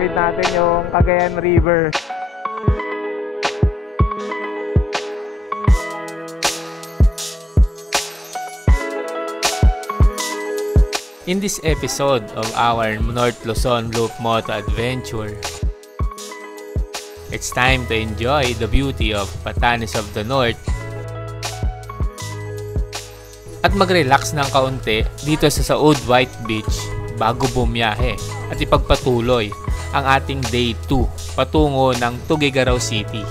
tatawid natin yung Cagayan River. In this episode of our North Luzon Loop Moto Adventure, it's time to enjoy the beauty of Batanes of the North at mag-relax ng kaunti dito sa Saud White Beach bago bumiyahe at ipagpatuloy ang ating Day 2 patungo ng Tuguegarao City.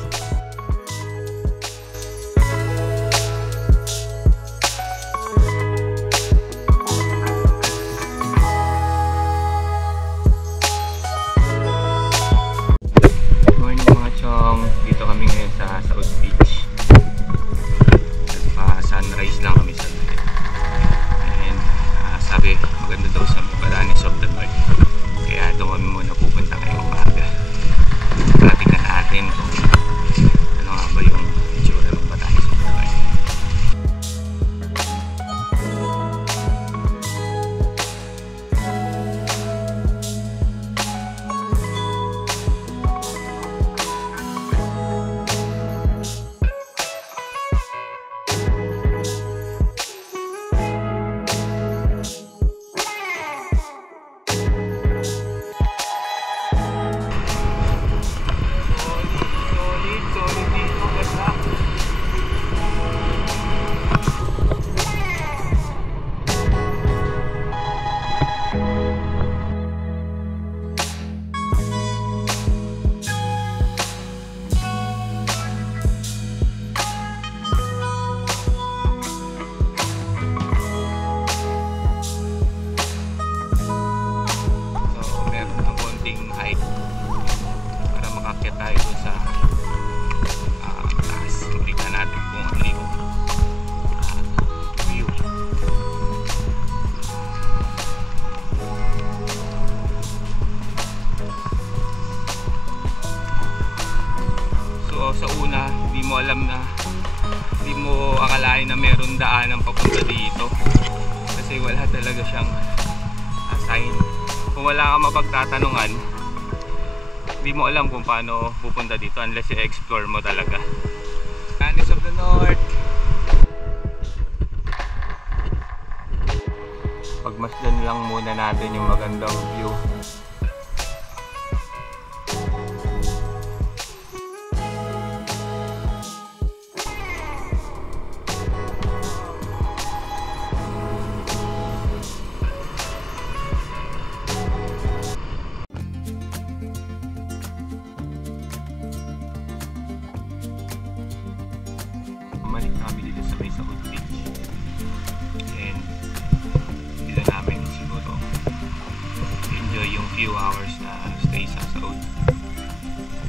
Dito kami ngayon sa Saud Beach. Sunrise lang kami sa gabi. And sabi maganda daw sa Batanes of the North. Kaya doon kami muna pupunta ngayong umaga. Tingnan natin kung ano nga ba yung itsura ng Batanes of the North. Tayo sa taas. Tingnan natin kung ano yung view. So sa una, hindi mo akalain na meron daanan papunta dito kasi wala talaga siyang sign. Kung wala kang mapagtatanungan, hindi mo alam kung paano pupunta dito unless i-explore mo talaga. Batanes of the North. Pagmasdan lang muna natin yung magandang view. Bumalik kami dito sa may Saud Beach and dito namin siguro enjoy yung few hours na stay sa Saud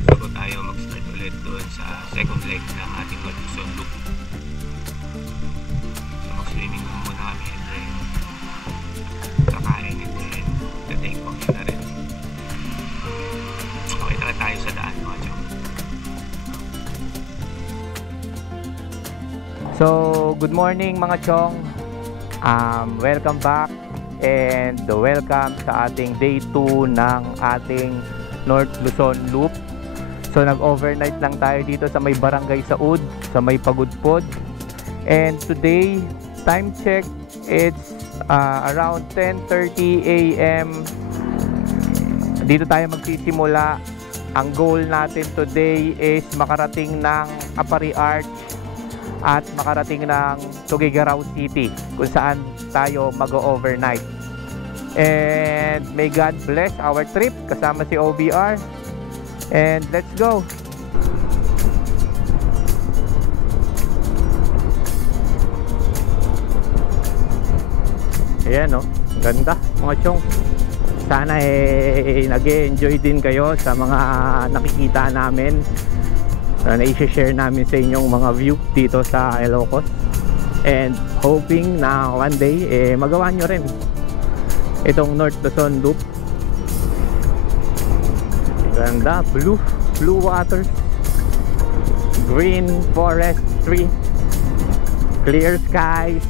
bago tayo mag-start ulit doon sa second leg ng ating North Luzon Loop. So mag-swimming muna kami and then kakain and then the-take off na rin. Okay, taka tayo sa daan mga chong. So, good morning mga chong. Welcome back and welcome sa ating Day 2 ng ating North Luzon Loop. So, nag-overnight lang tayo dito sa may Barangay Saud, sa may Pagudpod. And today, time check, it's around 10:30 AM. Dito tayo magsisimula. Ang goal natin today is makarating ng Apari Arch at makarating ng Tuguegarao City kung saan tayo mag-overnight. And may God bless our trip kasama si OBR. And let's go! Ayan o, ganda mga chong. Sana nag-enjoy din kayo sa mga nakikita namin na i-share namin sa inyong mga view dito sa Ilocos, and hoping na one day magawa nyo rin itong North Luzon Loop. Ganda, blue waters, green forestry, clear skies.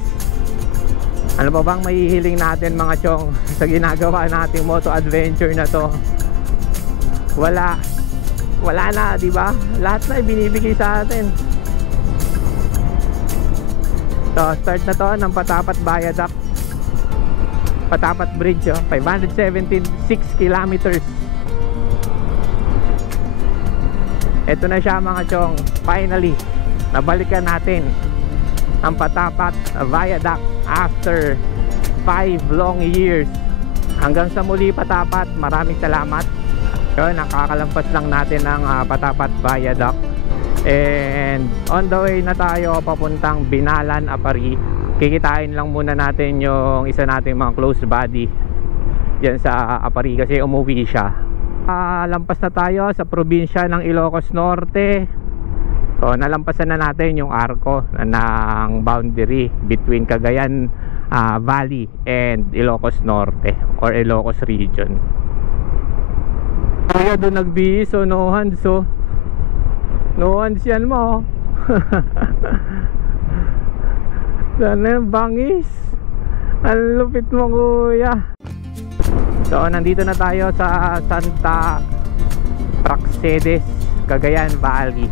Ano ba bang mahihiling natin mga chong sa ginagawa nating moto adventure na to? wala na, di ba? Lahat na ibinibigay sa atin. So, start na to ng Patapat Viaduct, Patapat Bridge, 576 kilometers. Ito na siya mga chong. Finally, nabalikan natin ang Patapat Viaduct after 5 long years. Hanggang sa muli Patapat, maraming salamat. So, nakakalampas lang natin ang Patapat Viaduct. And on the way na tayo papuntang Binalan, Apari. Kikitain lang muna natin yung isa nating mga close buddy dyan sa Apari kasi umuwi siya. Lampas na tayo sa probinsya ng Ilocos Norte. So nalampasan na natin yung arko ng boundary between Cagayan Valley and Ilocos Norte or Ilocos region. Kaya doon nagbihis, so no hands, so no hands yan mo. Sana yung bangis. Ang lupit mo kuya. So nandito na tayo sa Santa Praxedes, Cagayan Valley.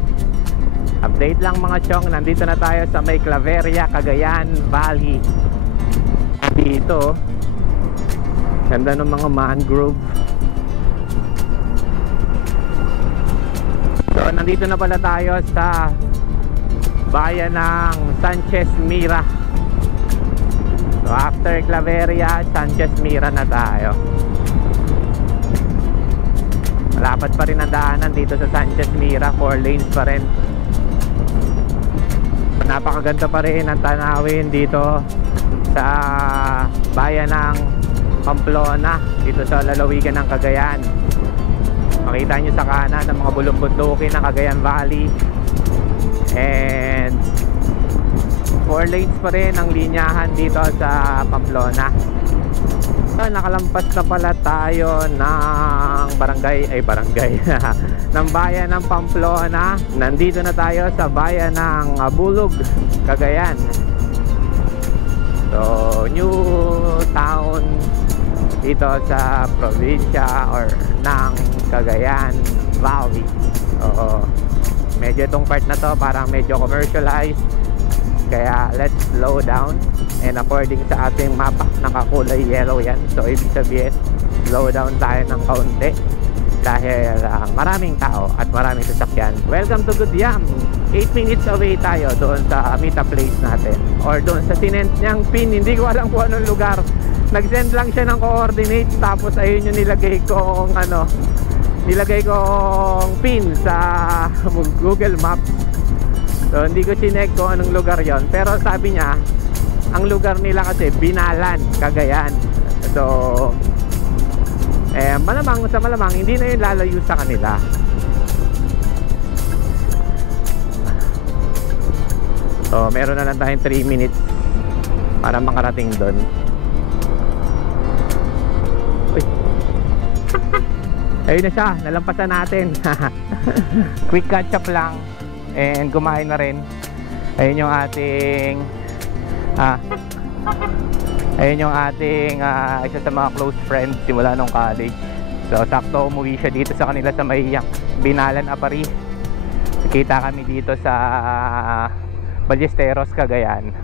Update lang mga chong, nandito na tayo sa may Claveria, Cagayan Valley. Dito ganda ng mga mangrove. So nandito na pala tayo sa bayan ng Sanchez Mira. So after Claveria, Sanchez Mira na tayo. Malapad pa rin ang daanan dito sa Sanchez Mira, 4 lanes pa rin. Napakaganda pa rin ang tanawin dito sa bayan ng Pamplona, dito sa lalawigan ng Cagayan. Makita nyo sa kanan ng mga bulong-bundukin ng Cagayan Valley. And 4 lanes pa rin ang linyahan dito sa Pamplona. So, nakalampas na pala tayo ng barangay ng bayan ng Pamplona. Nandito na tayo sa bayan ng Bulog, Cagayan. So new town dito sa probinsya or ng Cagayan Valley. So medyo itong part na to parang medyo commercialized, kaya let's slow down. And according sa ating mapa, nakakulay yellow yan. So ibig sabihin, slow down tayo ng kaunti dahil maraming tao at maraming sasakyan. Welcome to Gudyam. 8 minutes away tayo doon sa meet-up place natin, or doon sa sinend niyang pin. Hindi ko alam kung anong lugar. Nag-send lang siya ng coordinates, tapos ayun yung nilagay kong pin sa Google Maps. So hindi ko chinek kung anong lugar yon, pero sabi niya ang lugar nila kasi Binalan, Cagayan. So malamang hindi na yun lalayo sa kanila. So meron na lang tayong 3 minutes para makarating doon. Uy. Ayun na siya, nalampasan natin. Quick catch up lang and kumain na rin. Ayun yung ating isa sa mga close friends simula nung college. So sakto umuwi siya dito sa kanila sa may Binalan, Apari. Nakita kami dito sa Ballesteros, Cagayan.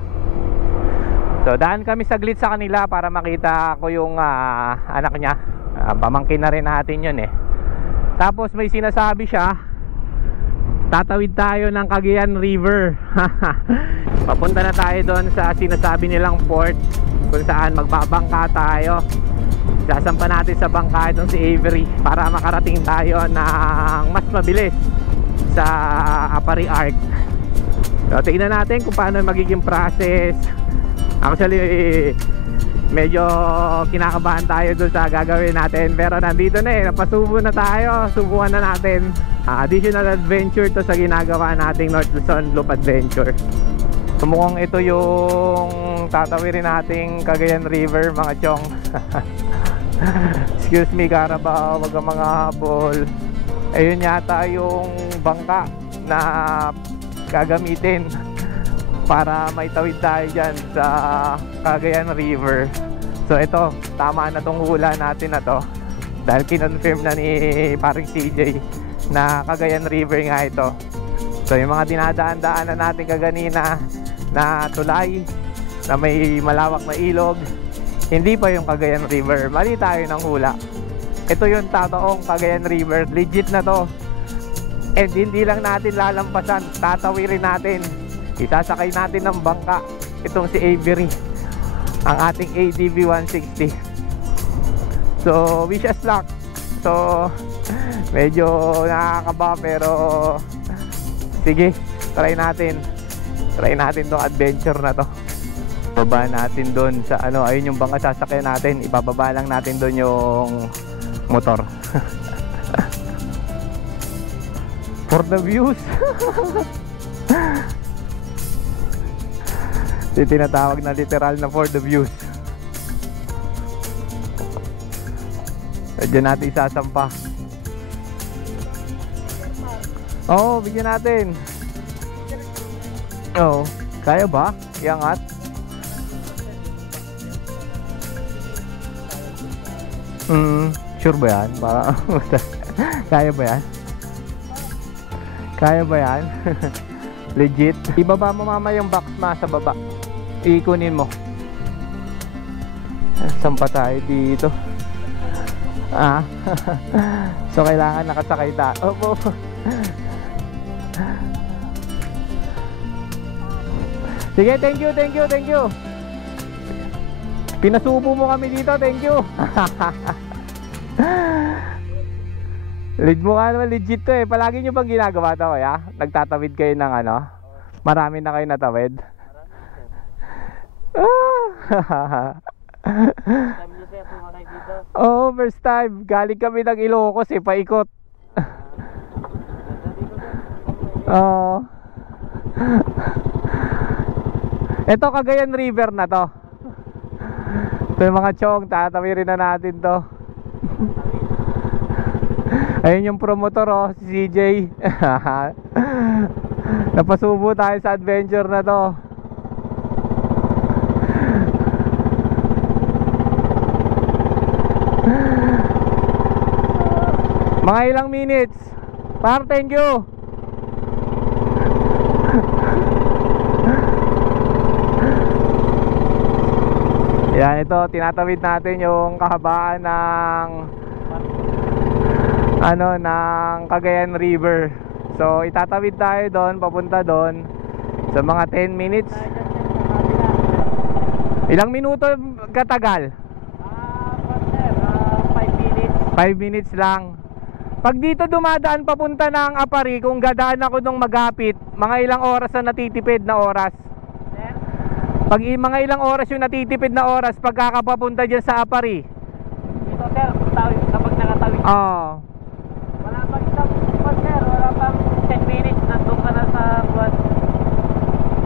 So daan kami saglit sa kanila para makita ko yung anak niya. Pamangkin na rin natin yun eh. Tapos may sinasabi siya, tatawid tayo ng Cagayan River. Papunta na tayo doon sa sinasabi nilang port kung saan magbabangka tayo. Sasampa natin sa bangka itong si Avery para makarating tayo ng mas mabilis sa Apari Arc. So tingnan natin kung paano magiging process. Actually medyo kinakabahan tayo doon sa gagawin natin, pero nandito na eh, napasubo na tayo. Subukan na natin. Additional adventure to sa ginagawa nating North Luzon Loop Adventure. So mukhang ito yung tatawirin nating Cagayan River mga chong. Excuse me Carabao, wag ang mga habol. Ayun yata yung bangka na gagamitin para may tawid tayo dyan sa Cagayan River. So ito, tama na tong hula natin na to. Dahil kinonfirm na ni paring CJ na Cagayan River nga ito. So yung mga dinadaan-daanan natin kaganina na tulay na may malawak na ilog, hindi pa yung Cagayan River. Mali tayo ng hula. Ito yung totoong Cagayan River. Legit na to. And hindi lang natin lalampasan, tatawirin natin. Isasakay natin ng bangka itong si Avery, ang ating ADV 160. So wish us luck. So medyo nakakaba pero sige, try natin tong adventure na to. Baba natin doon sa ano, ayun yung bangka sasakyan natin. Ibababa lang natin doon yung motor. For the views. Yung tinatawag na literal na for the views. Diyan natin isasampa. Oo, bigyan natin. Oo, kaya ba? Iangat? Sure ba yan? Kaya ba yan? Kaya ba yan? Legit? Ibaba mo mama yung box sa baba. Ikunin mo. Saan pa tayo dito? So kailangan nakasakay tayo. Opo. Sige, thank you. Pinasubo mo kami dito, thank you. Lead mo ka naman, legit to eh. Palagi nyo bang ginagawa to kaya? Nagtatawid kayo ng ano? Marami na kayo natawid? Oh, first time. Galing kami ng Ilocos eh, paikot. Oh. Ito Cagayan River na to. Ito yung mga chong, tatawirin na natin to. Ayun yung promotor oh, si CJ. Napasubo tayo sa adventure na to. Mga ilang minutes. Thank you. Yan, ito tinatawid natin yung kahabaan ng ng Cagayan River. So itatawid tayo doon, papunta doon sa mga 10 minutes. Ilang minuto katagal? 5 minutes. 5 minutes lang. Pag dito dumadaan papunta ng Apari, kung gadaan ako nung magapit, mga ilang oras na natitipid na oras? Pag mga ilang oras yung natitipid na oras pagkakapapunta dyan sa Apari? Dito sir, kapag nakatawid. Oo. Wala pang isang sir, wala pang 10 minutes. Nandun ka na sa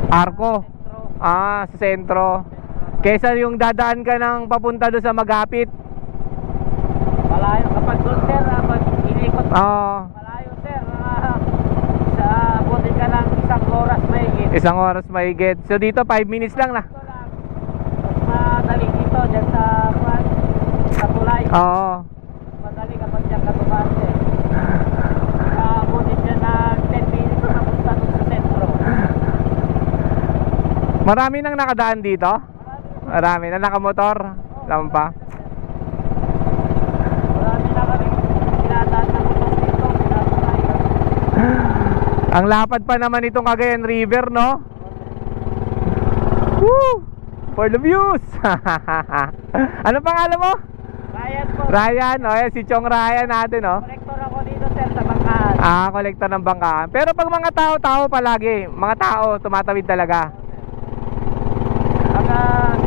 Arco? Sa sentro. Kesa yung dadaan ka ng papunta doon sa magapit? Malayo. Kapag doon sir, pag inikot. Oo. Malayo sir. Abutin ka lang isang oras mahigit. Isang oras mahigit. So dito 5 minutes lang na. Mas madali dito dyan sa tulay. Oo. Madali kapag dyan ka tumase. Abutin dyan ng 10 minutes na punta doon sa sentro. Marami nang nakadaan dito? Marami na nakamotor? Lampa? Marami na kami dinadaan ng motor dito. Ang lapad pa naman itong Cagayan River, no? Woo! For the views! Ano pangalan mo? Ryan po. Ryan, oh, yan, si Chong Ryan natin, oh. Collector ako dito sir sa bangkaan. Kolektor ng bangkaan. Pero pag mga tao palagi, mga tao tumatawid talaga.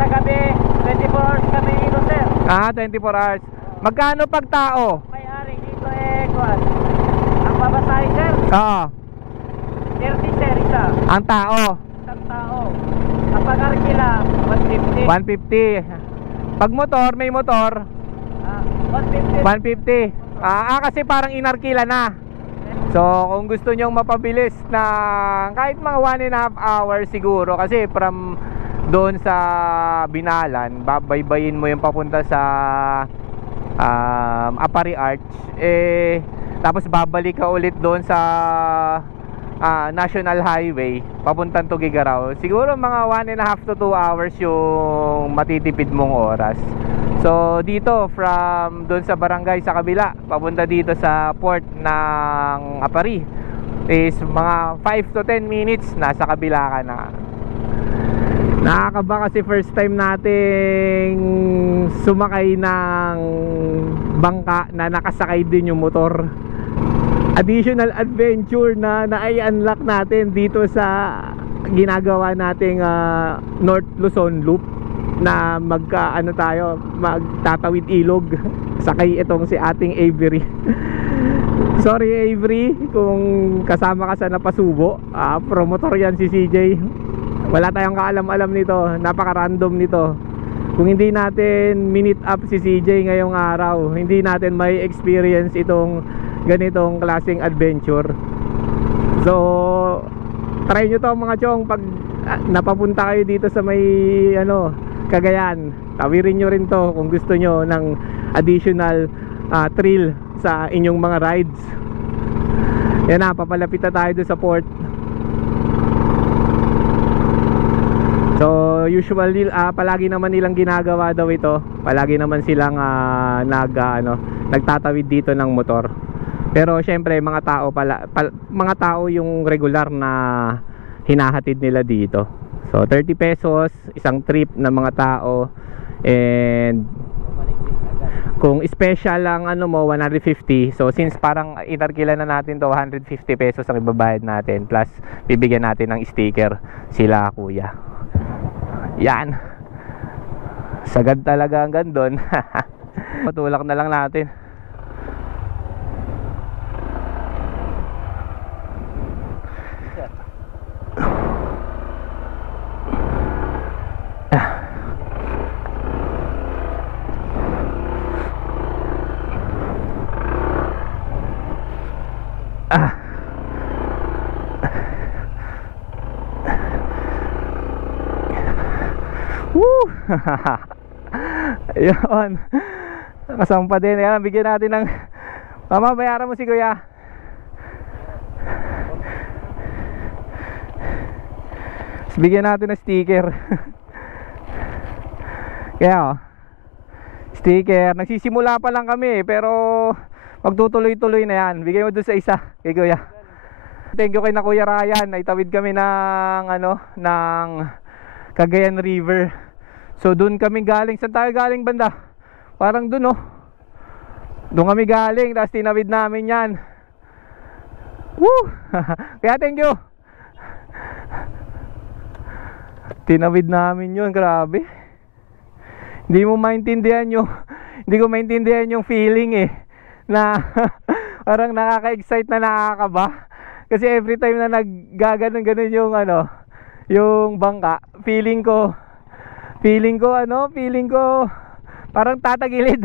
Sa gabi, 24 hours kami dito sir. 24 hours. Magkano pag tao? May-ari dito kuwan. Ang babasahe sir, Oo. 30 sir isa. Ang tao? Isang tao. Kapag arkila, 150. 150. Pag motor, may motor, 150. 150. Kasi parang inarkila na. So kung gusto nyong mapabilis na kahit mga 1.5 hours siguro, kasi from doon sa Binalan, babaybayin mo yung papunta sa Apari Arch, tapos babalik ka ulit doon sa National Highway papuntang Tuguegarao, siguro mga 1.5 to 2 hours yung matitipid mong oras. So dito from doon sa barangay sa kabila papunta dito sa port ng Apari is mga 5 to 10 minutes nasa kabila ka na. Nakakaba kasi first time nating sumakay ng bangka na nakasakay din yung motor. Additional adventure na i-unlock natin dito sa ginagawa nating North Luzon Loop, na magtatawid ilog. Sakay itong si ating Avery. Sorry Avery kung kasama ka sa napasubo. Promotor yan si CJ. Wala tayong kaalam-alam nito, napaka-random nito. Kung hindi natin minute up si CJ ngayong araw, hindi natin may experience itong ganitong klaseng adventure. So try nyo to mga chong, pag napapunta kayo dito sa may Cagayan, tawirin nyo rin to kung gusto nyo ng additional thrill sa inyong mga rides. Yan na, papalapit na tayo doon sa port. So usually palagi naman nilang ginagawa daw ito. Palagi naman silang nagtatawid dito ng motor. Pero syempre mga tao yung regular na hinahatid nila dito. So 30 pesos isang trip ng mga tao, and kung special lang mo 150. So since parang inarkila na natin to, 150 pesos ang ibabayad natin, plus bibigyan natin ng sticker sila kuya. Yan, sagad talaga hanggang doon. Patulak na lang natin. Woo! Ayun, nakasampa din. Ayan, bigyan natin ng mama, bayaran mo si kuya. Bigyan natin ng sticker. Kaya sticker, nagsisimula pa lang kami, pero magtutuloy-tuloy na yan. Bigay mo dun sa isa kay kuya. Thank you kay na Kuya Ryan. Naitawid kami ng ng Cagayan River. So doon kami galing. Saan tayo galing banda? Parang doon doon kami galing, tapos tinawid namin yan. Woo! Kaya thank you. Tinawid namin yun, grabe. Hindi mo maintindihan hindi ko maintindihan yung feeling na parang nakaka-excite na nakakaba. Kasi every time na naggaganon-ganon yung bangka, feeling ko parang tatagilid.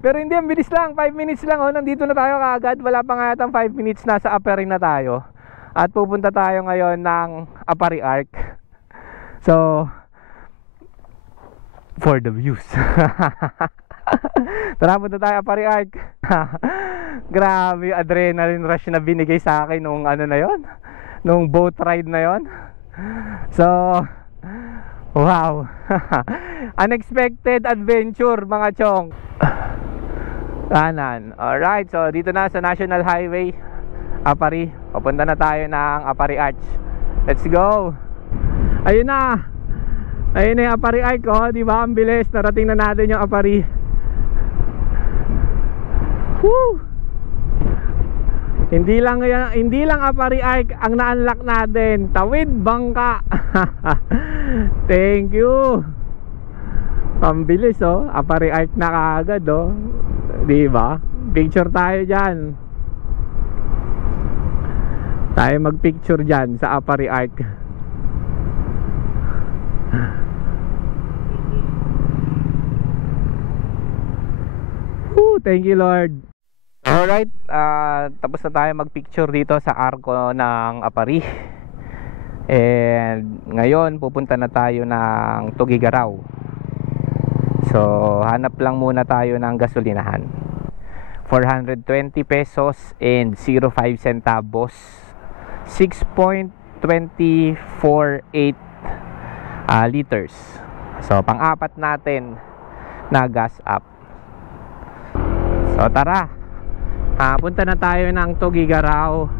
Pero hindi, ang bilis lang, 5 minutes lang nandito na tayo kaagad. Wala pa nga yatang 5 minutes, nasa Apari na tayo. At pupunta tayo ngayon ng Apari Arch. So for the views. Tara, punta tayo Apari Arch. Grabe, adrenaline rush na binigay sa akin nung nung boat ride na yon. So wow. Unexpected adventure mga chong. Kanan. Alright, so dito na sa National Highway Apari, papunta na tayo ng Apari Arch. Let's go. Ayun na yung Apari Arch, diba? Ang bilis, narating na natin yung Apari. Woo! Hindi lang Apari Arch ang na-unlock natin, tawid bangka. Thank you. Pambilis Apari Arch na kaagad diba? Picture tayo dyan. Tayo magpicture dyan sa Apari Arch. Woo, thank you Lord. Alright, tapos na tayo magpicture dito sa arko ng Apari. And ngayon pupunta na tayo ng Tuguegarao. So hanap lang muna tayo ng gasolinahan. 420 pesos and 05 centavos. 6.248 liters. So pang-apat natin na gas up. So tara, punta na tayo ng Tuguegarao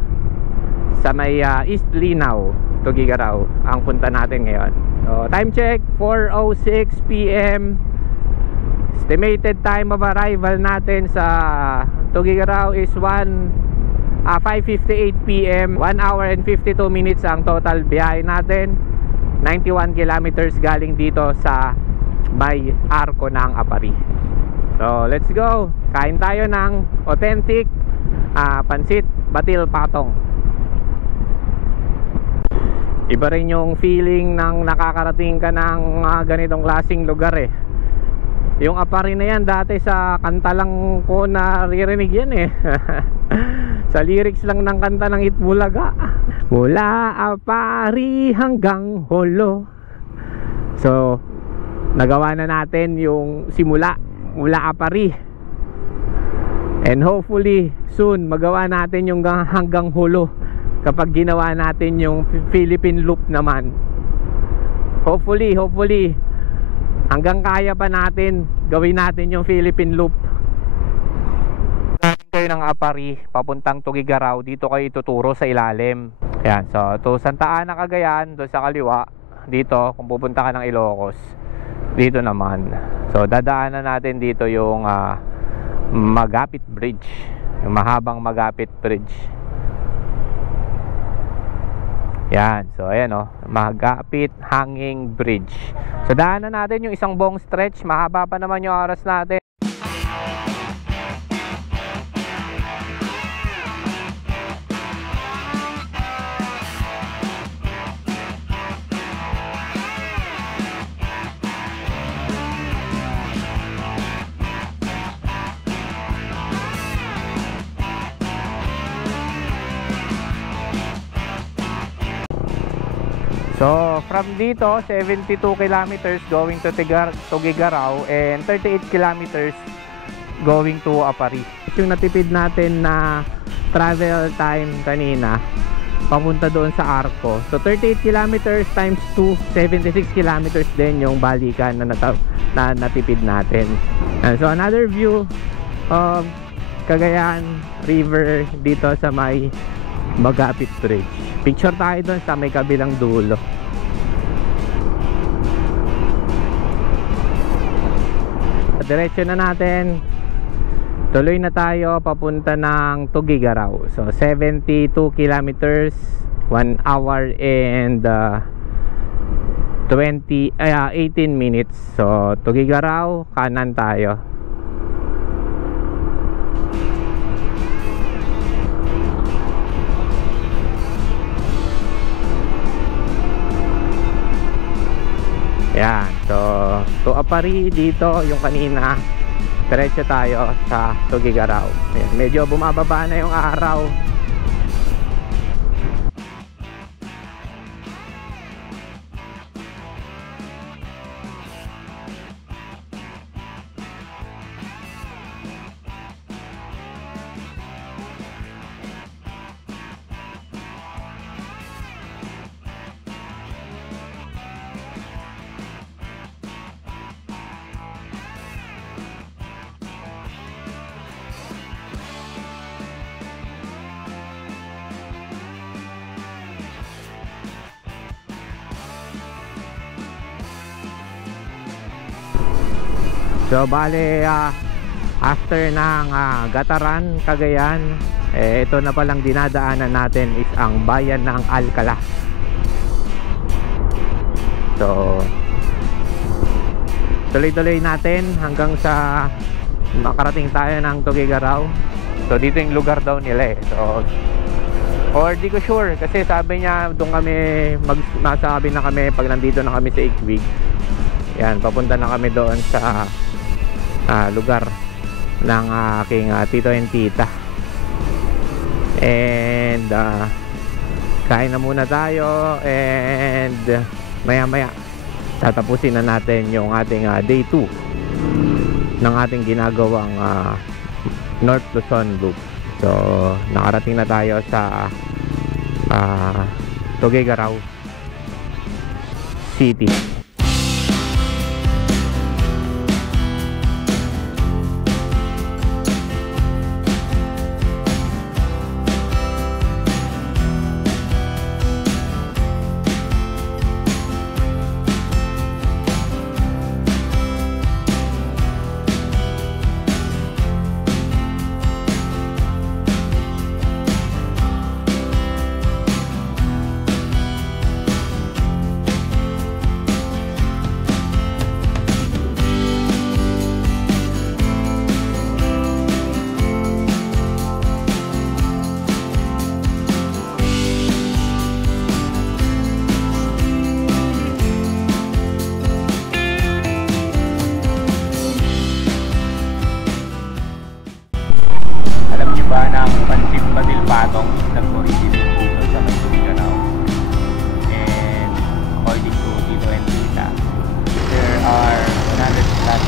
sa may East Linaw. Tuguegarao ang punta natin ngayon. So time check, 4:06 PM. Estimated time of arrival natin sa Tuguegarao is 5:58 PM. 1 hour and 52 minutes ang total biyahe natin. 91 kilometers galing dito sa may arko ng Apari. So let's go. Kain tayo ng authentic pansit batil patong. Iba rin yung feeling ng nakakarating ka ng ganitong klaseng lugar eh. Yung Apari na yan, dati sa kanta lang ko naririnig yan eh. Sa lyrics lang ng kanta ng Itbulaga. Mula Apari hanggang Holo. So nagawa na natin yung simula mula Apari. And hopefully soon magawa natin yung hanggang Holo kapag ginawa natin yung Philippine Loop naman. Hopefully hanggang kaya pa natin gawin natin yung Philippine Loop. Kayo ng Apari papuntang Tuguegarao, dito kayo tuturo sa ilalim. Yan, so to Santa Ana, Cagayan, doon sa kaliwa. Dito kung pupunta ka ng Ilocos, dito naman. So dadaanan natin dito yung Magapit Bridge, yung mahabang Magapit Bridge. Yan, so ayan o, Magapit Hanging Bridge. So daanan natin yung isang buong stretch. Mahaba pa naman yung oras natin. So from dito 72 kilometers going to Tuguegarao and 38 kilometers going to Apari. Yung natipid natin na travel time kanina papunta doon sa Arco. So 38 kilometers times 2, 76 kilometers din yung balikan na natipid natin. And so another view of Cagayan River dito sa may Magapit Bridge. Picture tayo doon sa may kabilang dulo. Diretso na natin. Tuloy na tayo papunta ng Tuguegarao. So 72 kilometers, 1 hour and 18 minutes. So Tuguegarao, kanan tayo. Yan, so to Apari dito yung kanina, diretso tayo sa Tuguegarao. Ayan, medyo bumababa na yung araw. So bale after ng Gataran, Cagayan, ito na palang dinadaanan natin is ang bayan ng Alcala. So tuloy-tuloy natin hanggang sa makarating tayo ng Tuguegarao. So dito yung lugar daw nila eh. So or di ko sure kasi sabi niya doon kami masabi na kami pag nandito na kami sa Ikwig. Yan, papunta na kami doon sa lugar ng aking tito and tita. And kain na muna tayo and maya maya tatapusin na natin yung ating day 2 ng ating ginagawang North Luzon Loop. So nakarating na tayo sa Tuguegarao City. Alam niyo ba na ang Pansip Batil-Patong nag-originate dito sa Tuguegarao? And according to Tito and Tita, there are 100 plus